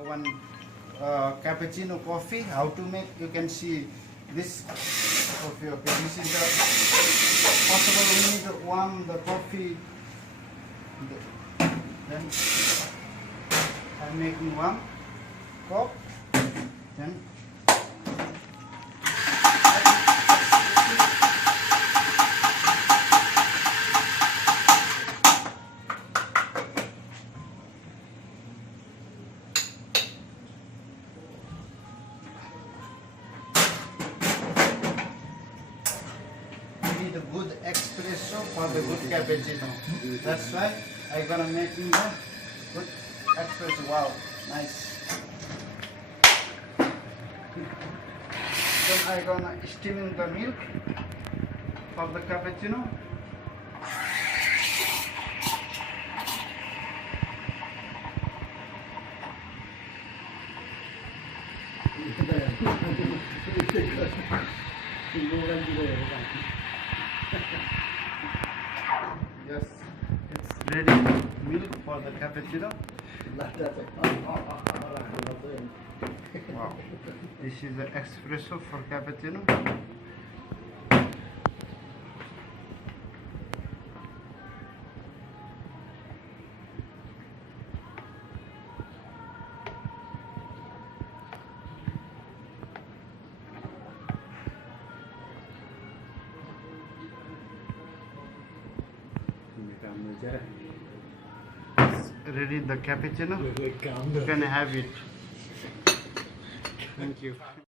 one cappuccino coffee. How to make? You can see this coffee. Okay, this is the possible. We need to warm the coffee. Then I'm making one cup. Then need a good espresso for the good cappuccino. That's why I gonna making the good espresso. Wow, nice. Then I gonna steaming the milk for the cappuccino. Yes, it's ready milk for the cappuccino. Wow, this is the espresso for cappuccino. Ready the cappuccino. You can have it. Thank you.